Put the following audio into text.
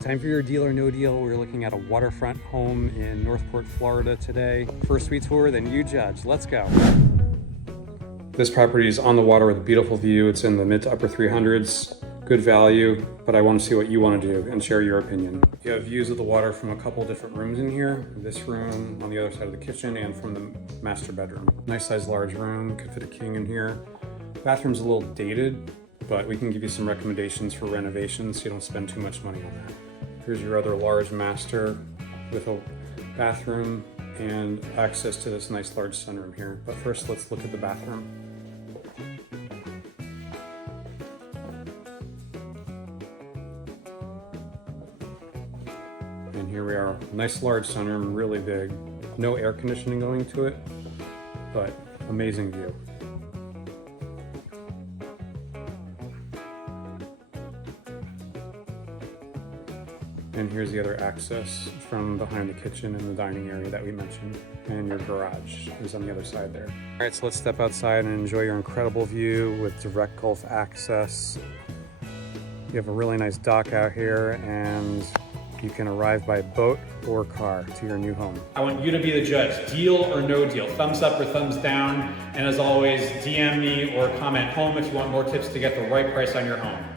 Time for your deal or no deal. We're looking at a waterfront home in Northport, Florida today. First we tour, then you judge. Let's go. This property is on the water with a beautiful view. It's in the mid to upper 300s. Good value, but I want to see what you want to do and share your opinion. You have views of the water from a couple different rooms in here. This room, on the other side of the kitchen, and from the master bedroom. Nice size large room, could fit a king in here. Bathroom's a little dated, but we can give you some recommendations for renovations so you don't spend too much money on that. Here's your other large master with a bathroom and access to this nice large sunroom here. But first, let's look at the bathroom. And here we are, nice large sunroom, really big. No air conditioning going to it, but amazing view. And here's the other access from behind the kitchen and the dining area that we mentioned. And your garage is on the other side there. All right, so let's step outside and enjoy your incredible view with direct Gulf access. You have a really nice dock out here, and you can arrive by boat or car to your new home. I want you to be the judge. Deal or no deal? Thumbs up or thumbs down? And as always, DM me or comment home if you want more tips to get the right price on your home.